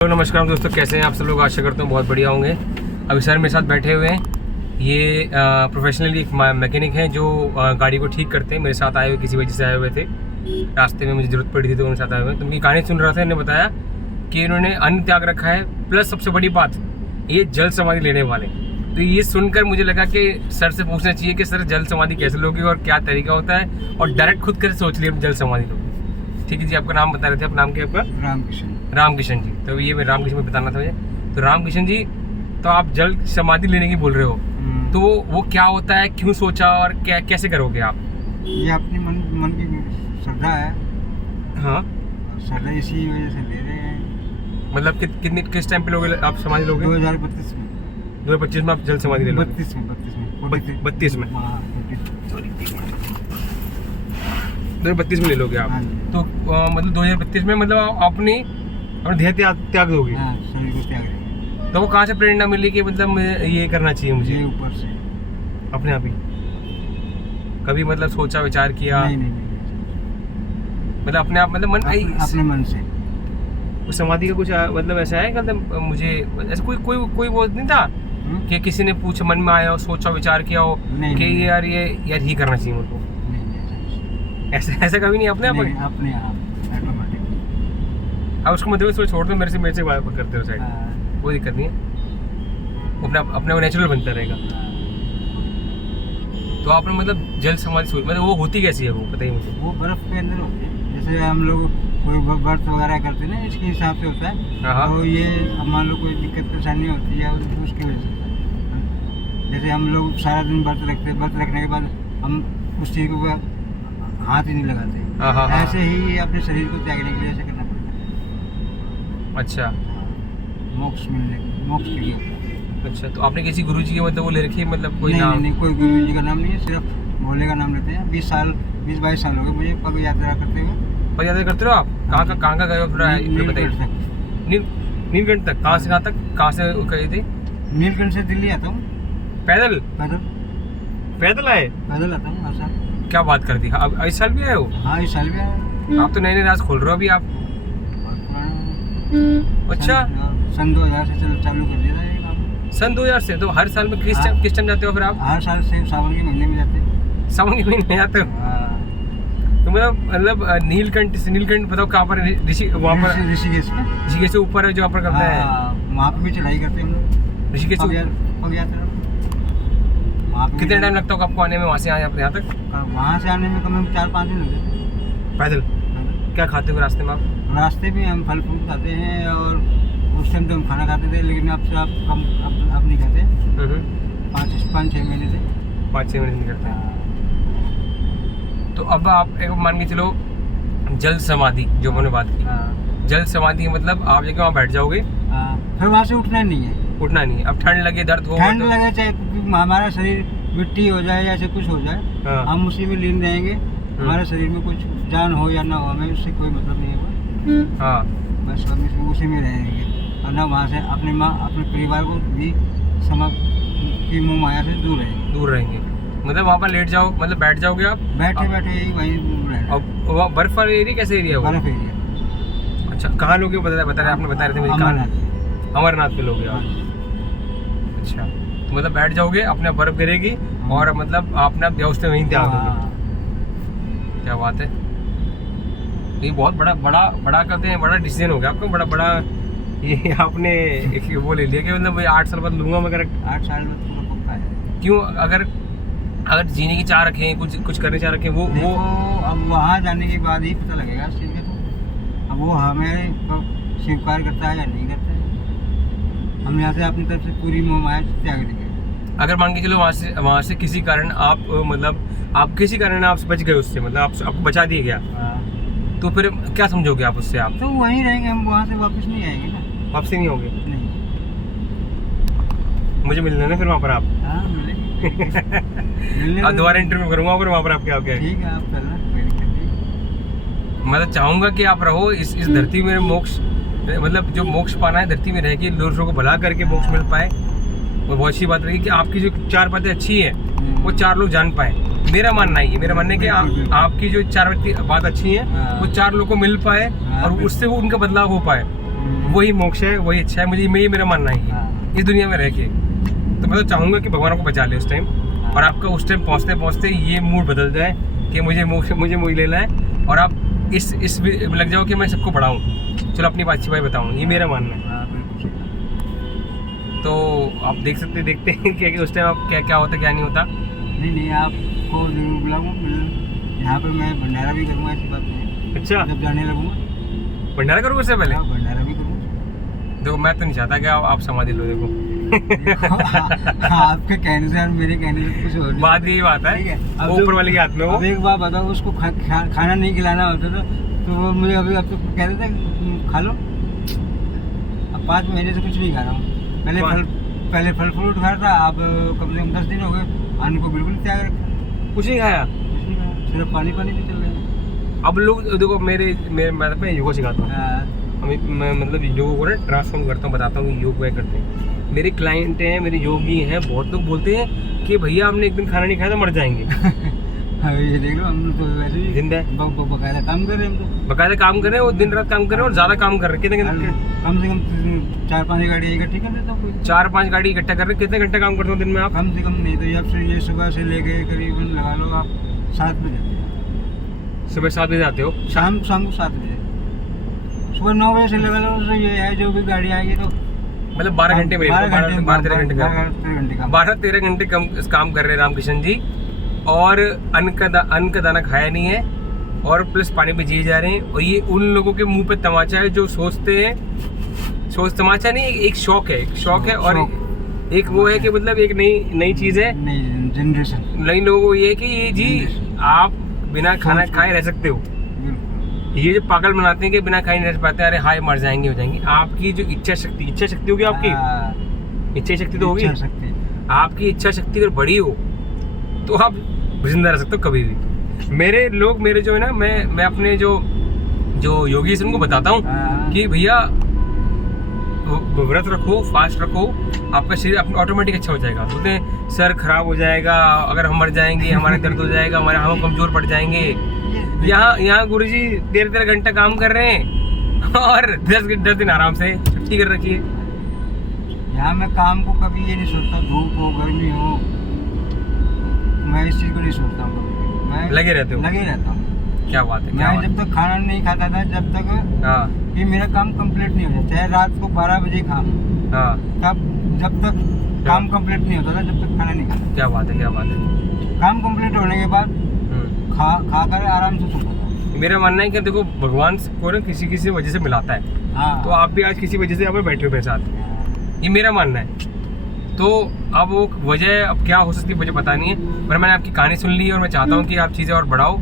Hello नमस्कार दोस्तों, कैसे हैं आप सब लोग। आशा करता हूँ बहुत बढ़िया होंगे। अभी सर मेरे साथ बैठे हुए हैं। ये प्रोफेशनली एक मैकेनिक हैं जो गाड़ी को ठीक करते हैं। मेरे साथ आए हुए किसी वजह से आए हुए थे, रास्ते में मुझे ज़रूरत पड़ी थी तो उनके साथ आए हुए। तो उनकी कहानी सुन रहा था, इन्होंने बताया कि इन्होंने अन्न त्याग रखा है, प्लस सबसे बड़ी बात ये जल समाधि लेने वाले। तो ये सुनकर मुझे लगा कि सर से पूछना चाहिए कि सर जल समाधि कैसे लोगे और क्या तरीका होता है, और डायरेक्ट खुद कर सोच लिया जल समाधि लोगे। ठीक है जी, आपका नाम बता रहे थे। आप नाम क्या आपका? रामकिशन जी। तो ये मैं रामकिशन में बताना था मुझे। तो रामकिशन जी, तो आप जल समाधि लेने की बोल रहे हो, तो वो क्या होता है, क्यों सोचा और क्या कैसे करोगे आप? ये अपनी मन की श्रद्धा है। हाँ, श्रद्धा इसी वजह से ले रहे हैं। मतलब किस टाइम पे लोगे आप समाधि लोगे? 2032 में। 2025 में आप जल समाधि ले लोगे? 32 में 32 में हाँ, 2032 में ले लोगे आप। हाँ। तो मतलब 2032 में मतलब आप अपनी देह त्याग दोगे? हाँ, शरीर को त्याग रहे। तो वो कहाँ से प्रेरणा मिली कि मतलब ये करना चाहिए मुझे? ये ऊपर से अपने आप ही कभी मतलब सोचा, विचार किया? नहीं। मतलब अपने आप, मतलब मन अपने मन से। उस समाधि का कुछ मतलब ऐसा है कि मतलब मुझे ऐसा कोई वो नहीं था कि किसी ने पूछा, मन में आया हो, सोचा, विचार किया हो कि यार ये करना चाहिए मुझको? ऐसा कभी नहीं? अपने आप अपने आप ऑटोमेटिक। अब उसको मतलब छोड़ दो, मेरे से बात करते हो साइड, कोई दिक्कत नहीं है। अपने वो नेचुरल बनता रहेगा। तो आपने मतलब जल समाधि सोच, मतलब वो होती कैसी है, वो बताइए मुझे। वो बर्फ के अंदर होती है। जैसे हम लोग कोई व्रत वगैरह करते हैं ना, इसके हिसाब से होता है। तो ये मान लो कोई दिक्कत परेशानी होती है उसकी वजह से। जैसे हम लोग सारा दिन व्रत रखते हैं, व्रत रखने के बाद हम उस चीज़ को हाथ ही नहीं लगाते। ऐसे ही अपने शरीर को त्यागने के लिए ऐसे करना पड़ता है। अच्छा, मोक्ष के लिए। अच्छा, तो आपने किसी गुरु जी के मतलब वो ले रखी है, मतलब कोई नाम? नहीं, कोई गुरु जी का नाम नहीं है, सिर्फ भोले का नाम लेते हैं। 20-22 साल हो गए मुझे पग यात्रा करते हुए। पग यात्रा करते हो आप? कहाँ गए हो? बताइए। नीलकंठ तक? कहाँ से कहाँ तक? कहाँ से गए थे? नीलकंठ से दिल्ली आता हूँ। पैदल आए? पैदल आता हूँ हर साल। क्या बात कर दी। अब इस साल भी आए हो? हाँ, इस साल भी आया। आप तो नए राज खोल रहे हो अभी आप। अच्छा, सन 2000 से चालू कर दिया था ये काम। सन 2000 से? तो हर साल में किस टाइम जाते हो फिर आप? हर साल से सावन के महीने में जाते हैं। सावन के महीने में जाते हो? तो मतलब नीलकंठ बताओ कहाँ पर? वहाँ पर ऋषिकेश से ऊपर है जो वहाँ पर करता है। वहाँ पे भी चढ़ाई करते हैं हम लोग। ऋषिकेश पग यात्रा। कितने टाइम लगता होगा आपको आने में, वहाँ से यहाँ तक? वहाँ से आने में कम से कम 4-5 दिन लग जाते। पैदल? क्या खाते हो रास्ते में आप? रास्ते में हम फल फ्रूट खाते हैं, और उस टाइम तो हम खाना खाते थे, लेकिन अब से आप कम अब नहीं खाते। 5-6 महीने से 5-6 महीने नहीं करते हैं। तो अब आप एक मान के चलो, जल समाधि जो मैंने बात की, जल समाधि मतलब आप जाके वहाँ बैठ जाओगे, फिर वहाँ से उठना नहीं है। उठना नहीं है। अब ठंड लगे, दर्द हो, ठंड लगे, चाहे हमारा शरीर मिट्टी हो जाए या ऐसे कुछ हो जाए, हम उसी में लीन रहेंगे। हमारे शरीर में कुछ जान हो या ना हो, हमें उससे कोई मतलब नहीं होगा। हाँ, बस हम उसी में रहेंगे, और ना वहाँ से अपने परिवार को भी की मोह माया से दूर रहेंगे। मतलब वहाँ पर लेट जाओ, मतलब बैठ जाओगे आप? बैठे ही वहीं रहेंगे। अब वहाँ बर्फ वाला एरिया कैसे एरिया है? बर्फ एरिया। अच्छा, कहाँ लोगे बता रहे? आपने बता रहे थे मुझे अमरनाथ पे लोगे आप। अच्छा, तो मतलब बैठ जाओगे, अपने बर्फ गिरेगी और मतलब आपने व्यवस्था वहीं त्याग दोगे। क्या बात है। ये बहुत बड़ा करते हैं, बड़ा डिसीजन हो गया आपका, बड़ा ये आपने एक वो ले लिया कि मतलब भाई 8 साल बाद लूंगा मैं। 8 साल में पूरा पक्का है। क्यों? अगर जीने की चाह रखें, कुछ करने चाह रखें, वो अब वहाँ जाने के बाद ही पता लगेगा इस चीज़ का। तो अब वो हमें स्वीकार करता है या नहीं करता है। हम यहाँ से अपनी तरफ से पूरी मोह माया त्याग देंगे। अगर मान के चलो वहाँ से किसी कारण आप आप किसी कारण आप बच गए उससे, मतलब आपको बचा दिया गया, तो फिर क्या समझोगे आप उससे? आप तो वहीं रहेंगे, हम वहाँ से वापस नहीं आएंगे ना। वापसी नहीं होगी? नहीं। मुझे मिलना ना फिर वहाँ पर आप। हाँ, मिलेंगे। अब दोबारा इंटरव्यू करूँगा फिर वहाँ पर आपके आके। ठीक है, आप करना। मैं तो चाहूँगा कि आप रहो इस धरती में, मोक्ष मतलब जो मोक्ष पाना है धरती में रह के, लोगों को भला करके मोक्ष मिल पाए। वो बहुत अच्छी बात रही कि आपकी जो 4 बातें अच्छी है वो 4 लोग जान पाए। मेरा मानना है कि आपकी जो 4 बात अच्छी है वो 4 लोगों को मिल पाए और उससे वो उनका बदलाव हो पाए। वही मोक्ष है, वही इच्छा है मुझे, मेरा मानना है हाँ। इस दुनिया में रह के। तो मैं तो चाहूँगा कि भगवान आपको बचा ले उस टाइम, और आपका उस टाइम पहुँचते पहुँचते ये मूड बदल जाए कि मुझे मोक्ष, मुझे वही लेना है, और आप इस लग जाओ कि मैं सबको बढ़ाऊँ। चलो अपनी अच्छी बात बताऊँ, ये मेरा मानना है। हाँ, बिल्कुल सही। तो आप देखते हैं कि उस टाइम आप क्या होता क्या नहीं होता। नहीं, आपको जरूर बुलाऊंगा। यहाँ पे मैं भंडारा भी करूँगा, ऐसी बात नहीं। अच्छा, जब जाने लगूंगा भंडारा करूँ उससे पहले? हाँ, भंडारा भी करूँगा। देखो मैं तो नहीं चाहता कि आप समाधि लो, देखो आपके कहने से और मेरे कहने से कुछ हो नहीं। बात यही बात ठीक है, है। अब ऊपर वाले के हाथ में वो। अब एक बात बताओ, उसको खाना नहीं खिलाना होता तो वो मुझे अभी अब तो कह देता खा लो। अब 5 महीने से कुछ नहीं खा रहा हूँ। पहले फल फ्रूट खा रहा था, अब कम से कम 10 दिन हो गए अन्न को बिल्कुल त्याग रखा। कुछ नहीं खाया, सिर्फ पानी भी चल रहा है। अब लोग देखो मैं योगा सिखाता हूँ, मैं मतलब योग को ना ट्रांसफॉर्म करता हूँ, बताता हूँ कि योग वह करते हैं। मेरे क्लाइंट हैं, मेरे योगी हैं, बहुत लोग बोलते हैं कि भैया हमने एक दिन खाना नहीं खाया तो मर जाएंगे। ये देख लो, हम तो वैसे ही जिंदा बकायदा काम कर रहे हैं। हम तो बकायदा काम कर रहे हैं, वो दिन रात काम कर रहे हैं और ज़्यादा काम कर रहे हैं। कितने कम से कम 4-5 गाड़ी इकट्ठी कर देता हूँ। 4-5 गाड़ी इकट्ठा कर रहे हैं। कितने घंटे काम करते हो दिन में आप? कम से कम नहीं तो अब से ये सुबह से लेके करीबन लगा लो आप 7 बजे। सुबह 7 बजे आते हो? शाम को 7 बजे। सुबह 9 बजे से लगा लो, तो ये है जो भी गाड़ी आएगी तो मतलब 12 घंटे में 12-13 घंटे 12-13 घंटे काम कर रहे हैं रामकिशन जी, और अन्न का दाना खाया नहीं है, और प्लस पानी पे जिए जा रहे हैं। और ये उन लोगों के मुंह पे तमाचा है जो सोचते हैं, तमाचा नहीं, एक शौक है और एक वो है कि मतलब एक नई चीज़ है, नई जनरेशन, नई लोगों को ये है कि ये जी आप बिना खाना खाए रह सकते हो। ये जो पागल बनाते हैं कि बिना खाए नहीं रह पाते, अरे हाय मर जाएंगे हो जाएंगे। आपकी जो इच्छा शक्ति होगी, आपकी इच्छा शक्ति तो होगी, आपकी इच्छा शक्ति अगर बड़ी हो तो आप जिंदा रह सकते हो कभी भी। मेरे जो है ना, मैं अपने जो योगी से उनको बताता हूँ कि भैया व्रत रखो, फास्ट रखो, आपका शरीर ऑटोमेटिक अच्छा हो जाएगा। बोलते हैं सर खराब हो जाएगा, अगर हम मर जाएंगे, हमारा दर्द हो जाएगा, हम कमजोर पड़ जाएंगे। यहाँ गुरुजी 13 घंटा काम कर रहे हैं और 10 दिन आराम से छुट्टी कर रखी है। यहाँ मैं काम को कभी ये नहीं सोचता, धूप हो गर्मी हो, मैं इस चीज को नहीं सोचता हूँ। मैं लगे रहता हूँ। क्या बात है। मैं जब तक खाना नहीं खाता था, जब तक ये मेरा काम कंप्लीट नहीं हो जाता, चाहे रात को 12 बजे खाऊं, तब जब तक काम कंप्लीट नहीं होता था, जब तक खाना नहीं खाता। क्या बात है। काम कंप्लीट होने के बाद खा कर आराम से सोता था। मेरा मानना है कि देखो भगवान को ना किसी वजह से मिलाता है। हाँ। तो आप भी आज किसी वजह से यहाँ पे बैठे हो मेरे साथ, ये मेरा मानना है। तो अब वो वजह अब क्या हो सकती है मुझे पता नहीं है, पर मैंने आपकी कहानी सुन ली है और मैं चाहता हूँ कि आप चीज़ें और बढ़ाओ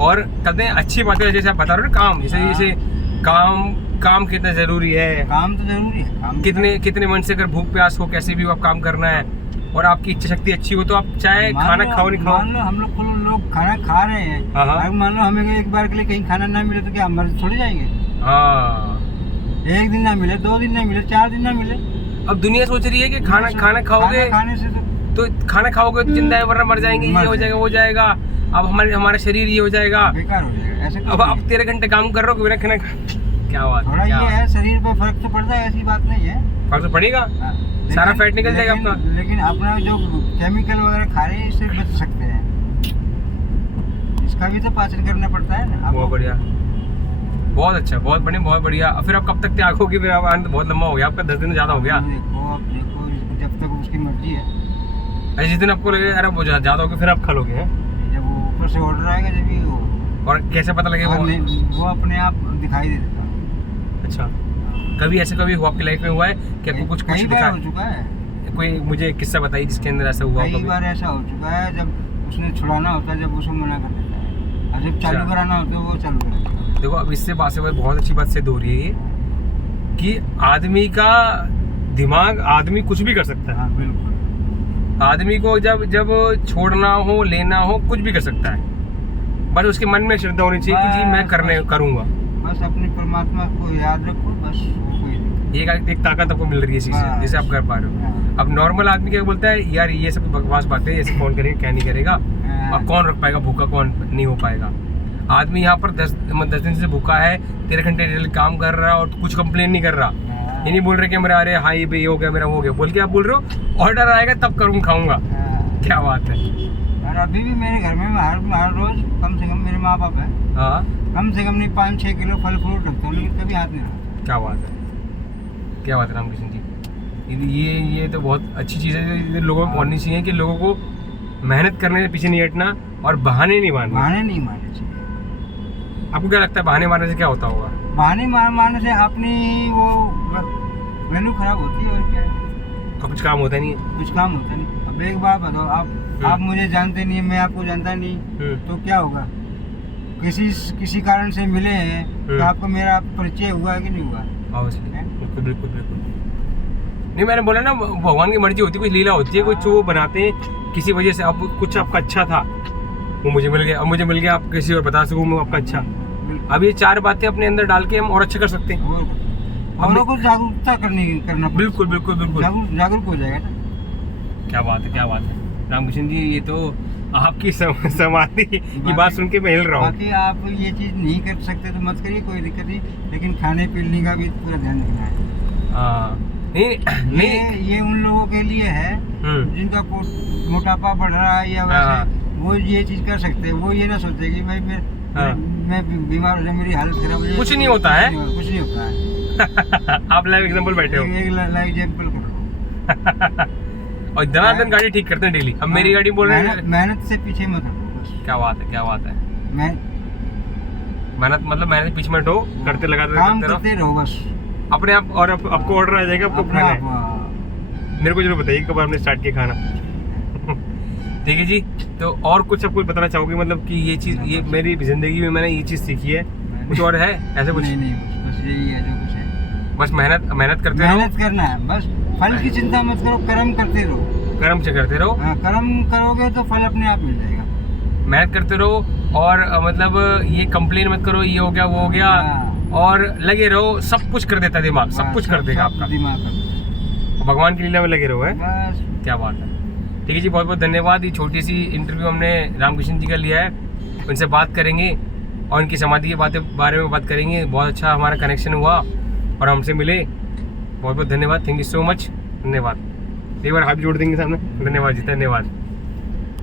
और करते हैं अच्छी बातें। जैसे आप बता रहे हो ना, काम जैसे काम कितना ज़रूरी है। काम तो ज़रूरी है। कितने मन से अगर भूख प्यास हो, कैसे भी आप काम करना है, और आपकी इच्छा शक्ति अच्छी हो तो आप चाहे खाना खाओ नहीं खाओ। मान लो हम लोग खाना खा रहे हैं, अगर मान लो हमें एक बार के लिए कहीं खाना ना मिले तो क्या हम मर थोड़ी जाएंगे? हाँ, 1 दिन ना मिले, 2 दिन ना मिले, 4 दिन ना मिले। अब दुनिया सोच रही है कि खाना खाओगे तो खाना खाओगे तो जिंदा है, वरना मर जाएंगे, ये हो जाएगा वो जाएगा, अब हमारा शरीर ये हो जाएगा, बेकार हो जाएगा। ऐसे अब आप 13 घंटे काम कर रहे हो बिना खाना। क्या बात थोड़ा ये है, शरीर पे फर्क तो पड़ता है, ऐसी बात नहीं है। फर्क तो पड़ेगा, सारा फैट निकल जाएगा आपका। लेकिन अपना जो केमिकल वगैरह खा रहे हैं, इससे बच सकते हैं। इसका भी तो पाचन करना पड़ता है ना। बहुत बढ़िया, बहुत अच्छा, बहुत बढ़िया। फिर आप कब तक त्याग होगी? फिर आप बहुत लंबा हो गया आपका, 10 दिन ज़्यादा हो गया। देखो जब तक उसकी मर्जी है। अच्छा, जिस दिन आपको लगे अरे वो ज़्यादा हो गया, फिर आप खा लोगे हैं? जब वो ऊपर से ऑर्डर आएगा, जब भी वो। और कैसे पता लगेगा? वो अपने आप दिखाई दे देता। अच्छा, कभी हुआ आपकी लाइफ में हुआ है कि आपको कुछ दिखा हो चुका है? कोई मुझे किस्सा बताइए जिसके अंदर ऐसा हुआ। कई बार ऐसा हो चुका है, जब उसने छुड़ाना होता है, जब उसको मना कर देता है, और जब चालू कराना होता है वो चालू कर देता है। देखो अब इससे बात से बहुत अच्छी बात सिद्ध हो रही है कि आदमी का दिमाग, आदमी कुछ भी कर सकता है। हाँ, बिल्कुल। आदमी को जब छोड़ना हो, लेना हो, कुछ भी कर सकता है। बस उसके मन में श्रद्धा होनी चाहिए कि जी मैं करूँगा। बस अपनी परमात्मा को याद रखो, बस। एक ताकत आपको मिल रही है इसी से, जैसे आप कर पा रहे हो। अब नॉर्मल आदमी क्या बोलता है, यार ये सब बकवास बातें, ऐसे कौन करेगा क्या नहीं करेगा, और कौन रख पाएगा भूखा, कौन नहीं हो पाएगा। आदमी यहाँ पर 10 दिन से भूखा है, 13 घंटे डेली काम कर रहा है और कुछ कंप्लेन नहीं कर रहा। ये नहीं बोल रहे कि मेरा अरे हाई भी हो गया, मेरा हो गया, बोल के आप बोल रहे हो ऑर्डर आएगा तब करूँ खाऊंगा। क्या बात है। और अभी भी मेरे घर में हर रोज कम से कम मेरे माँ बाप है, हाँ, कम से कम नहीं 5-6 किलो फल फ्रूट रखते हैं, लेकिन कभी हाथ नहीं रखा। क्या बात है, क्या बात है रामकृष्ण जी। ये तो बहुत अच्छी चीज़ है, ये लोगों को पहुँचनी चाहिए कि लोगों को मेहनत करने के पीछे नहीं हटना और बहाने नहीं मारने। बहाने नहीं मारने चाहिए। आपको क्या लगता है बहाने मारने से क्या होता होगा? बहाने मारने से अपनी वो वैल्यू खराब होती है, और क्या है, और कुछ काम होता नहीं है। कुछ काम होता नहीं। अब एक बात बताओ, आप मुझे जानते नहीं है, मैं आपको जानता नहीं, तो क्या होगा? किसी कारण से मिले हैं तो आपको मेरा परिचय हुआ है कि नहीं हुआ? बिल्कुल बिल्कुल बिल्कुल। नहीं, मैंने बोला ना, भगवान की मर्जी होती है, कुछ लीला होती है, कुछ वो बनाते हैं किसी वजह से। अब कुछ आपका अच्छा था, वो मुझे मिल गया, अब मुझे मिल गया, आप किसी और बता सकूँ मैं आपका अच्छा। अब ये 4 बातें अपने अंदर डाल के हम और अच्छा कर सकते हैं। औरों को जागरूकता करना। बिल्कुल बिल्कुल बिल्कुल, जागरूक हो जाएगा ना। क्या बात है, क्या बात है रामकृष्ण जी, ये तो आपकी समाधि की बात सुन के मैं हिल रहा हूँ। बाकी आप ये चीज़ नहीं कर सकते तो मत करिए, कोई दिक्कत नहीं, लेकिन खाने पीने का भी पूरा ध्यान रखना है। हाँ, नहीं, ये उन लोगों के लिए है जिनका मोटापा बढ़ रहा है या वैसे, वो ये चीज़ कर सकते हैं। वो ये ना सोचे कि भाई मैं बीमार हो जाऊँ, मेरी हालत खराब हो जाए। कुछ नहीं होता है, कुछ नहीं होता है। आप लाइव एग्जांपल बैठे हो, एक लाइव एग्जांपल कर रहा हूँ। और दनादन गाड़ी ठीक करते हैं डेली। अब मेरी गाड़ी बोल रहे हैं मेहनत से पीछे मत हटो बस। क्या बात है, क्या बात है। मेहनत मतलब मेहनत पीछे मत हो, करते करते रहो बस अपने आप, और आपको ऑर्डर आ जाएगा, आपको खाना है। मेरे को जरूर बताइए कब आपने स्टार्ट किया खाना। ठीक है जी। तो और कुछ आपको बताना चाहोगे, मतलब कि ये चीज़, ये मेरी जिंदगी में मैंने ये चीज़ सीखी है, कुछ और है ऐसे कुछ? नहीं, बस यही है जो कुछ है। बस मेहनत करते रहो, मेहनत करना है बस। फल की चिंता मत करो, कर्म करते रहो। कर्म से करते रहो। हाँ, कर्म करोगे तो फल अपने आप मिल जाएगा। मेहनत करते रहो, और मतलब ये कंप्लेन मत करो, ये हो गया वो हो गया, और लगे रहो। सब कुछ कर देता है दिमाग, सब कुछ कर देगा आपका दिमाग। भगवान की लीला में लगे रहो, है। क्या बात है। ठीक है जी, बहुत बहुत धन्यवाद। ये छोटी सी इंटरव्यू हमने रामकृष्ण जी का लिया है, उनसे बात करेंगे और उनकी समाधि के बारे में बात करेंगे। बहुत अच्छा हमारा कनेक्शन हुआ और हमसे मिले। बहुत बहुत धन्यवाद, थैंक यू सो मच, धन्यवाद। एक बार हाथ जोड़ देंगे सामने। धन्यवाद जी, धन्यवाद।